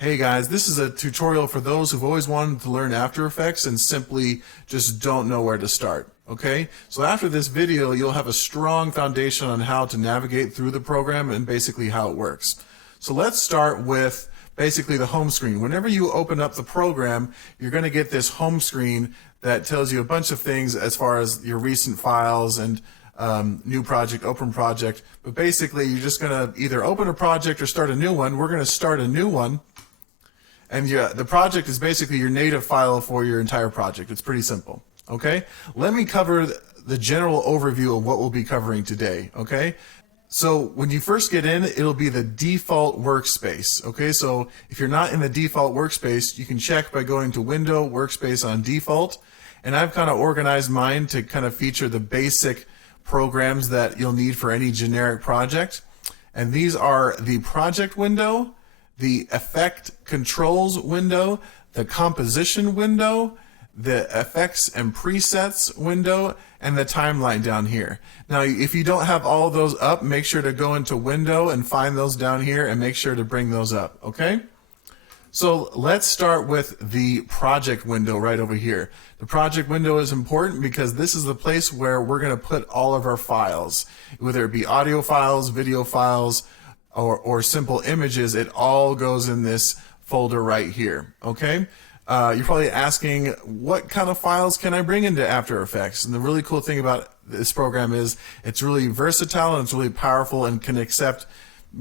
Hey guys, this is a tutorial for those who've always wanted to learn After Effects and simply just don't know where to start. Okay, so after this video, you'll have a strong foundation on how to navigate through the program and basically how it works. So let's start with basically the home screen. Whenever you open up the program, you're going to get this home screen that tells you a bunch of things as far as your recent files and new project, open project. But basically, you're just going to either open a project or start a new one. We're going to start a new one. And the project is basically your native file for your entire project. It's pretty simple. Okay? Let me cover the general overview of what we'll be covering today. Okay? So when you first get in, it'll be the default workspace. Okay? So if you're not in the default workspace, you can check by going to Window, Workspace on Default. And I've kind of organized mine to kind of feature the basic programs that you'll need for any generic project. And these are the project window, the effect controls window, the composition window, the effects and presets window, and the timeline down here. Now, if you don't have all of those up, make sure to go into window and find those down here and make sure to bring those up, okay? So let's start with the project window right over here. The project window is important because this is the place where we're going to put all of our files, whether it be audio files, video files, or simple images. It all goes in this folder right here, okay? You're probably asking, what kind of files can I bring into After Effects? And the really cool thing about this program is it's really versatile and it's really powerful and can accept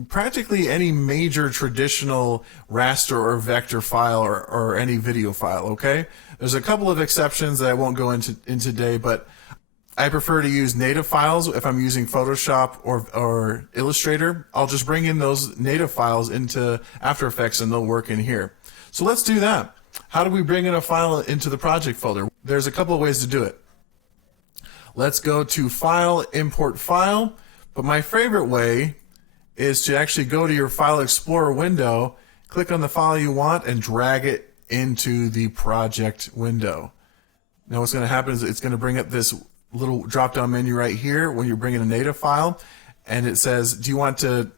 practically any major traditional raster or vector file or any video file, okay? There's a couple of exceptions that I won't go into today, but I prefer to use native files if I'm using Photoshop or Illustrator. I'll just bring in those native files into After Effects and they'll work in here. So let's do that. How do we bring in a file into the project folder? There's a couple of ways to do it. Let's go to File, Import File, but my favorite way is to actually go to your File Explorer window, click on the file you want, and drag it into the project window. Now what's going to happen is it's going to bring up this little drop-down menu right here when you're bringing a native file, and it says, do you want to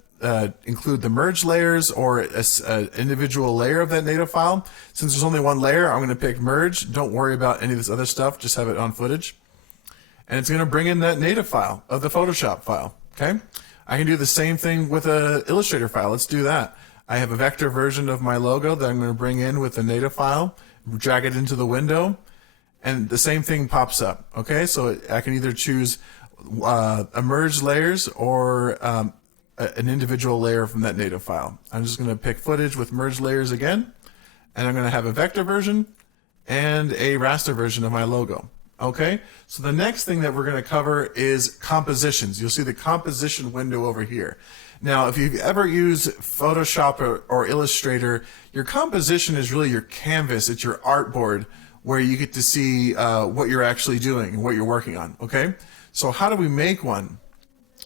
include the merge layers or an individual layer of that native file? Since there's only one layer, I'm going to pick merge. Don't worry about any of this other stuff, just have it on footage. And it's going to bring in that native file of the Photoshop file, okay? I can do the same thing with an Illustrator file. Let's do that. I have a vector version of my logo that I'm going to bring in with the native file, drag it into the window, and the same thing pops up, okay? So I can either choose a merge layers or an individual layer from that native file. I'm just going to pick footage with merge layers again, and I'm going to have a vector version and a raster version of my logo, okay? So the next thing that we're going to cover is compositions. You'll see the composition window over here. Now, if you've ever used Photoshop or Illustrator, your composition is really your canvas. It's your artboard where you get to see what you're actually doing and what you're working on, okay? So how do we make one?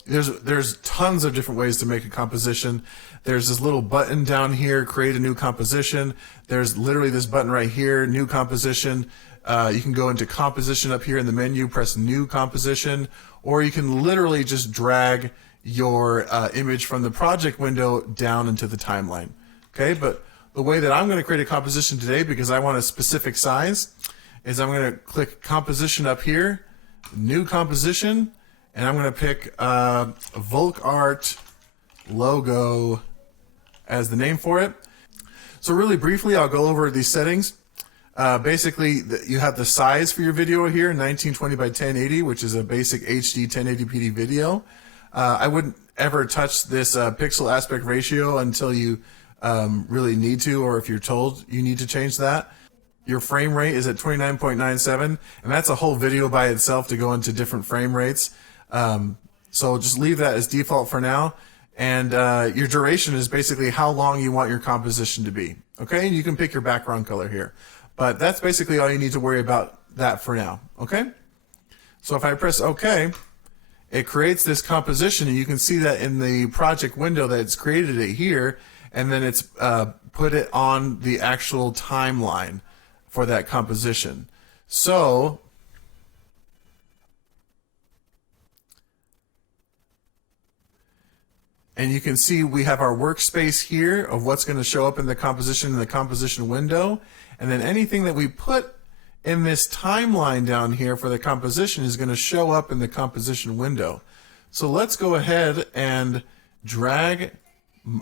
There's tons of different ways to make a composition. There's this little button down here, create a new composition. There's literally this button right here, new composition. You can go into composition up here in the menu, press new composition, or you can literally just drag your image from the project window down into the timeline, okay? But the way that I'm going to create a composition today, because I want a specific size, is I'm going to click composition up here, new composition, and I'm going to pick VolkArt logo as the name for it. So really briefly, I'll go over these settings. Basically, you have the size for your video here, 1920 by 1080, which is a basic HD 1080p video. I wouldn't ever touch this pixel aspect ratio until you really need to, or if you're told you need to change that. Your frame rate is at 29.97, and that's a whole video by itself to go into different frame rates. So just leave that as default for now. And your duration is basically how long you want your composition to be. Okay, and you can pick your background color here. But that's basically all you need to worry about that for now. Okay? So if I press OK, it creates this composition, and you can see that in the project window that it's created it here, and then it's put it on the actual timeline for that composition. So And you can see we have our workspace here of what's going to show up in the composition window. And then anything that we put in this timeline down here for the composition is going to show up in the composition window. So let's go ahead and drag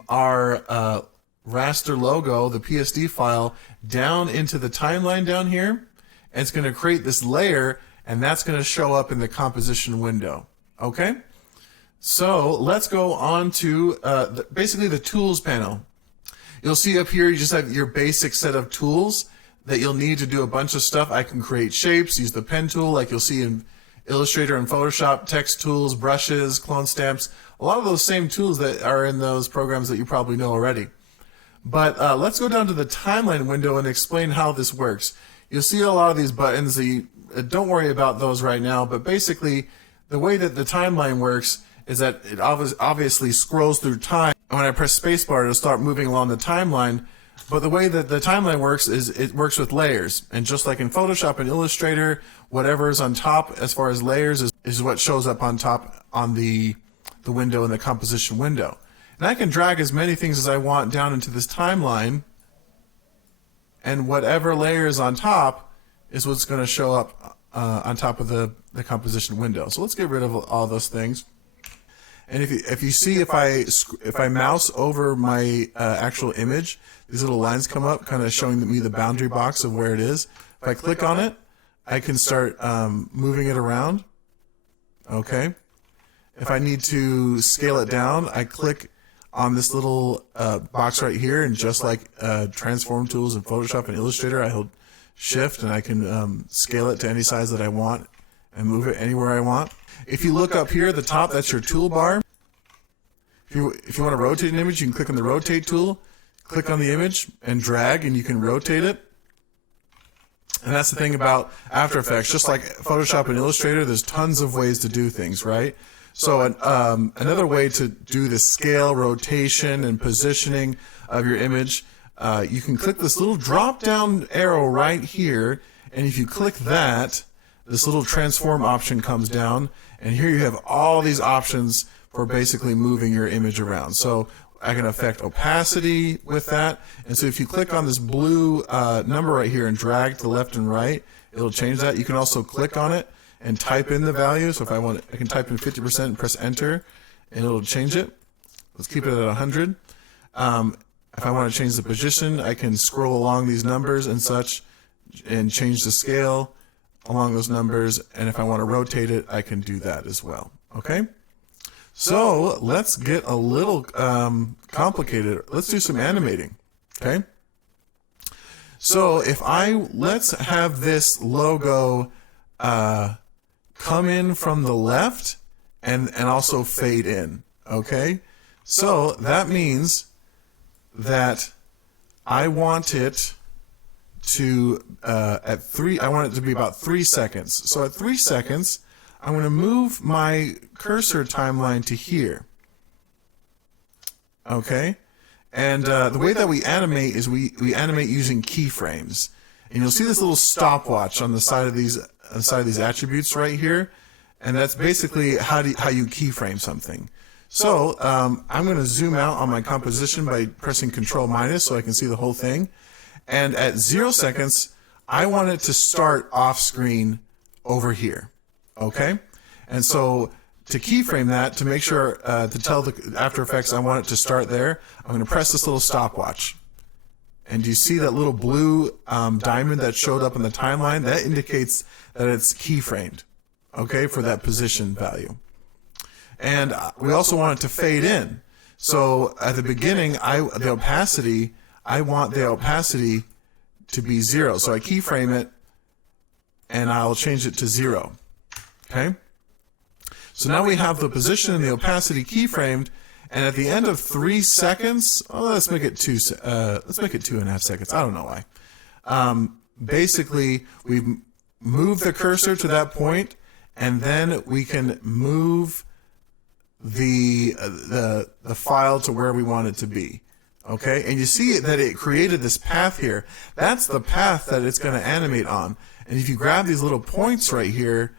our raster logo, the PSD file, down into the timeline down here. And it's going to create this layer, and that's going to show up in the composition window. Okay? So let's go on to basically the tools panel. You'll see up here you just have your basic set of tools that you'll need to do a bunch of stuff. I can create shapes, use the pen tool like you'll see in Illustrator and Photoshop, text tools, brushes, clone stamps, a lot of those same tools that are in those programs that you probably know already. But let's go down to the timeline window and explain how this works. You'll see a lot of these buttons. Don't worry about those right now, but basically the way that the timeline works is that it obviously scrolls through time. And when I press spacebar, it'll start moving along the timeline. But the way that the timeline works is it works with layers. And just like in Photoshop and Illustrator, whatever is on top as far as layers is what shows up on top on the window in the composition window. And I can drag as many things as I want down into this timeline, and whatever layer is on top is what's going to show up on top of the composition window. So let's get rid of all those things. And if you see, if I mouse over my actual image, these little lines come up, kind of showing me the boundary box of where it is. If I click on it, I can start moving it around. Okay. If I need to scale it down, I click on this little box right here, and just like transform tools in Photoshop and Illustrator, I hold Shift and I can scale it to any size that I want and move it anywhere I want. If you look up here at the top, that's your toolbar. If you want to rotate an image, you can click on the rotate tool, click on the image and drag, and you can rotate it. And that's the thing about After Effects. Just like Photoshop and Illustrator, there's tons of ways to do things, right? So another way to do the scale, rotation, and positioning of your image, you can click this little drop-down arrow right here, and if you click that, this little transform option comes down, and here you have all these options for basically moving your image around. So I can affect opacity with that, and so if you click on this blue number right here and drag to the left and right, it'll change that. You can also click on it and type in the value. So if I want, I can type in 50% and press enter, and it'll change it. Let's keep it at 100. If I want to change the position, I can scroll along these numbers and such and change the scale along those numbers. And if I want to rotate it, I can do that as well. Okay? So let's get a little complicated. Let's do some animating. Okay? So let's have this logo come in from the left and also fade in. Okay? So that means that I want it to I want it to be about 3 seconds. So at 3 seconds, I'm going to move my cursor timeline to here. Okay? And the way that we animate is we animate using keyframes. And you'll see this little stopwatch on the side of these attributes right here, and that's basically how you keyframe something. So I'm going to zoom out on my composition by pressing Control- so I can see the whole thing. And at 0 seconds, I want it to start off screen over here. Okay? And so to keyframe that, to make sure to tell the After Effects I want it to start there, I'm going to press this little stopwatch. And do you see that little blue diamond that showed up in the timeline? That indicates that it's keyframed, okay, for that position value. And we also want it to fade in. So at the beginning, I want the opacity to be 0. So I keyframe it, and I'll change it to 0. Okay? So now we have the position and the opacity keyframed, and at the end of 3 seconds, let's make it 2.5 seconds. I don't know why. Basically, we move the cursor to that point, and then we can move the file to where we want it to be. Okay, and you see that it created this path here. That's the path that it's going to animate on. And if you grab these little points right here,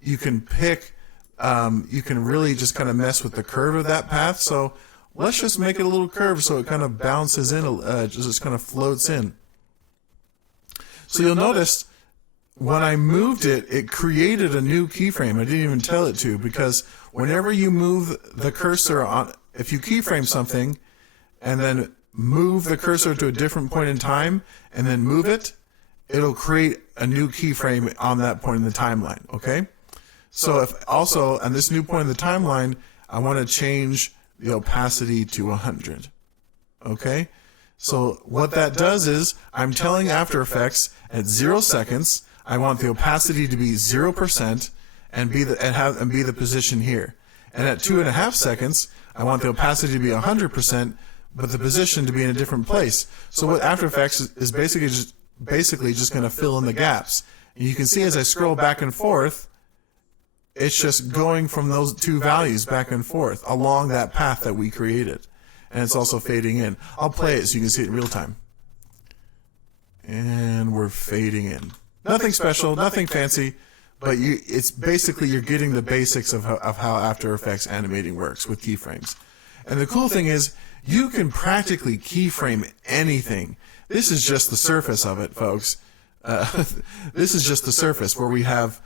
you can pick. You can really just kind of mess with the curve of that path. So let's just make it a little curve so it kind of bounces in, just kind of floats in. So you'll notice when I moved it, it created a new keyframe. I didn't even tell it to, because whenever you move the cursor on, if you keyframe something and then move the cursor to a different point in time and then move it, it'll create a new keyframe on that point in the timeline, okay? So if also on this new point in the timeline, I want to change the opacity to 100, okay? So what that does is I'm telling After Effects at 0 seconds, I want the opacity to be 0% and be the position here. And at 2.5 seconds, I want the opacity to be 100%, but the position to be in a different place. So what After Effects is basically just going to fill in the gaps. And you can see as I scroll back and forth, it's just going from those two values back and forth along that path that we created. And it's also fading in. I'll play it so you can see it in real time. And we're fading in. Nothing special, nothing fancy, but it's basically you're getting the basics of how After Effects animating works with keyframes. And the cool thing is you can practically keyframe anything. This is just the surface of it, folks. This is just the surface where we have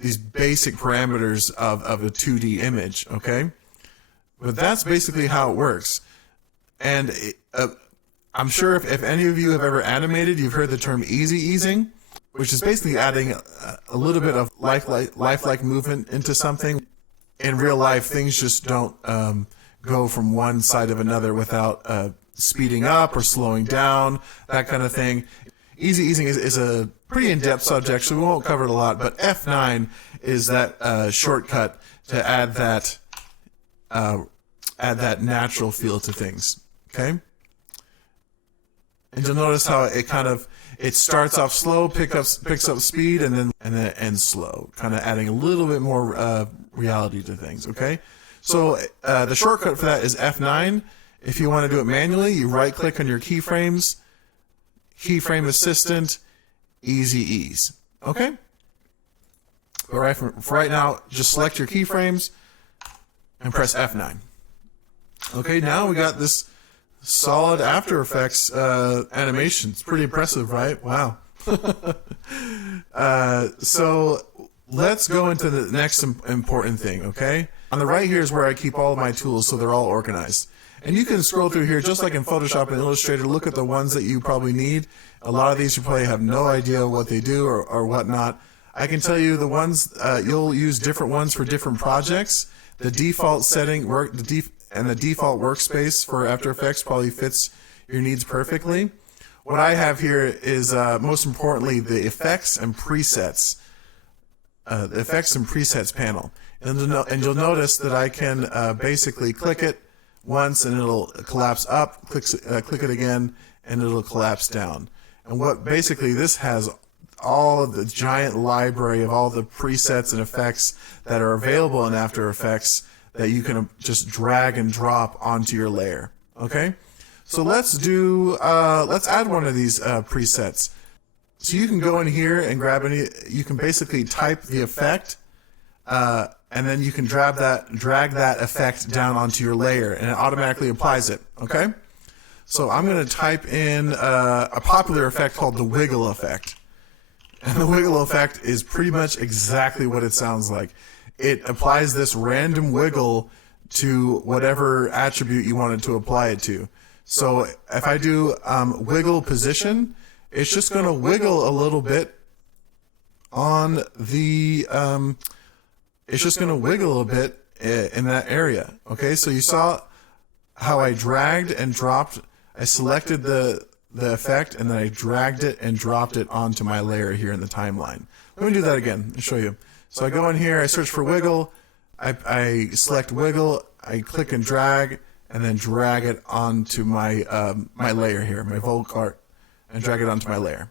these basic parameters of a 2D image, okay? But that's basically how it works. And I'm sure if any of you have ever animated, you've heard the term easy easing, which is basically adding a little bit of lifelike movement into something. In real life, things just don't go from one side of another without speeding up or slowing down, that kind of thing. Easy easing is a pretty in-depth subject, so we won't cover it a lot, but F9 is that shortcut to add that natural feel to things, okay? And you'll notice how it starts off slow, picks up speed, and then ends slow, kind of adding a little bit more reality to things, okay? So the shortcut for that is F9. If you want to do it manually, you right-click on your keyframes, keyframe assistant, easy ease, okay? But for right now, just select your keyframes and press F9. Okay, now we got this solid After Effects animation. It's pretty impressive, right? Wow. So let's go into the next important thing, okay? On the right here is where I keep all of my tools so they're all organized. And you can scroll through here just like in Photoshop and Illustrator, look at the ones that you probably need. A lot of these you probably have no idea what they do or whatnot. I can tell you the ones, you'll use different ones for different projects. The default setting, the default workspace for After Effects probably fits your needs perfectly. What I have here is, most importantly, the effects and presets. The effects and presets panel. And you'll notice that I can basically click it once and it'll collapse up, click it again, and it'll collapse down. And what basically this has all of the giant library of all the presets and effects that are available in After Effects that you can just drag and drop onto your layer. Okay? So let's add one of these presets. So you can go in here and grab you can basically type the effect, and then you can drag that effect down onto your layer, and it automatically applies it, okay? So I'm going to type in a popular effect called the wiggle effect. And the wiggle effect is pretty much exactly what it sounds like. It applies this random wiggle to whatever attribute you want it to apply it to. So if I do wiggle position, it's just going to wiggle a little bit on the, it's just going to wiggle a bit in that area. Okay, so you saw how I dragged and dropped, I selected the effect and then I dragged it and dropped it onto my layer here in the timeline. Let me do that again and show you. So I go in here, I search for wiggle, I select wiggle, I click and drag, and then drag it onto my my layer here, my Volkart, and drag it onto my layer.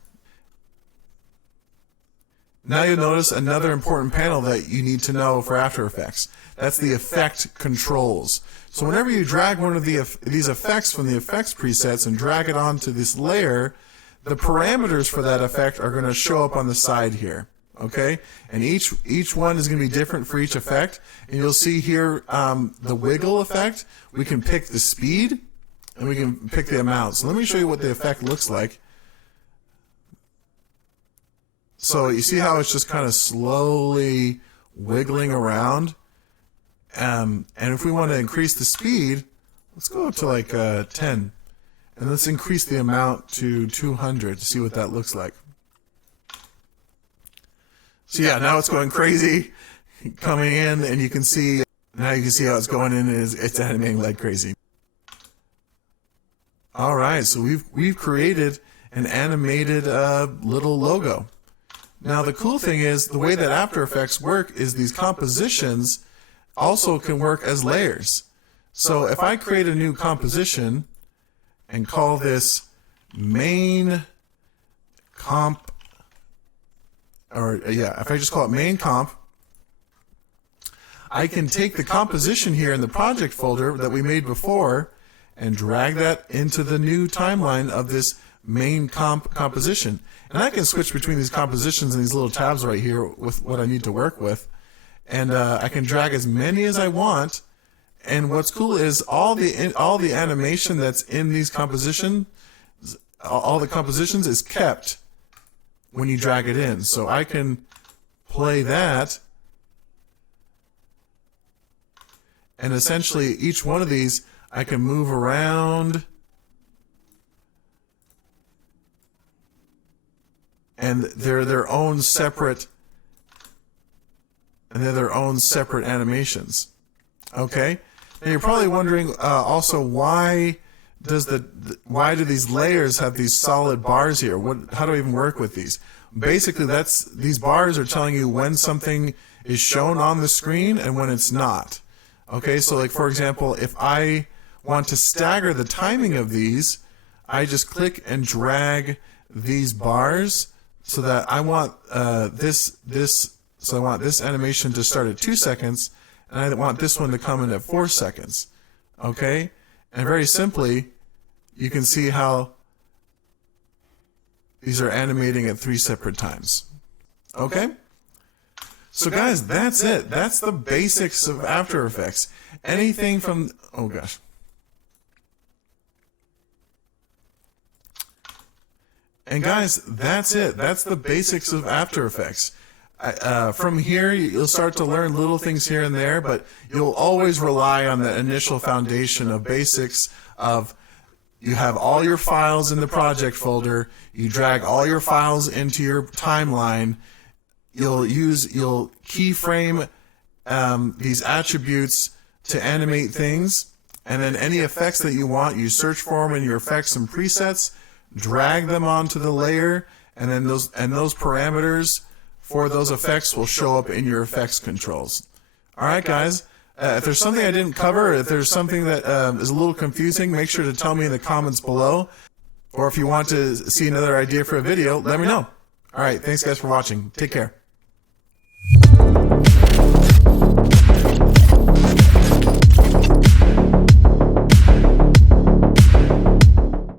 Now you'll notice another important panel that you need to know for After Effects. That's the effect controls. So whenever you drag one of these effects from the effects presets and drag it onto this layer, the parameters for that effect are going to show up on the side here. okay? And each one is going to be different for each effect. And you'll see here the wiggle effect. We can pick the speed and we can pick the amount. So let me show you what the effect looks like. So you see how it's just kind of slowly wiggling around. And if we want to increase the speed, let's go up to like 10. And let's increase the amount to 200 to see what that looks like. So yeah, now it's going crazy, coming in, and you can see, now you can see how it's going in, it's animating like crazy. All right, so we've created an animated little logo. Now the cool thing is, the way that After Effects work is these compositions also can work as layers. So if I create a new composition and call this main comp, or yeah, if I just call it main comp, I can take the composition here in the project folder that we made before and drag that into the new timeline of this main composition. And I can switch between these compositions and these little tabs right here with what I need to work with. And I can drag as many as I want. And what's cool is all the animation that's in these compositions, all the compositions is kept when you drag it in. So I can play that, and essentially each one of these I can move around, and they're their own separate animations. Okay? Now you're probably wondering also why do these layers have these solid bars here? How do I even work with these? Basically, these bars are telling you when something is shown on the screen and when it's not. Okay, so like for example, if I want to stagger the timing of these, I just click and drag these bars so that I want so I want this animation to start at 2 seconds, and I want this one to come in at 4 seconds. Okay? And very simply, you can see how these are animating at 3 separate times. Okay? So guys, that's it. That's the basics of After Effects. Anything from, oh gosh. And guys, that's it. That's the basics of After Effects. From here, you'll start to learn little things here and there, but you'll always rely on the initial foundation of basics of you have all your files in the project folder, you drag all your files into your timeline, you'll keyframe these attributes to animate things, and then any effects that you want, you search for them in your effects and presets, drag them onto the layer, and then those parameters for those effects will show up in your effects controls. All right, guys. If there's something I didn't cover, if there's something that is a little confusing, make sure to tell me in the comments below. Or if you want to see another idea for a video, let me know. All right, thanks guys for watching. Take care.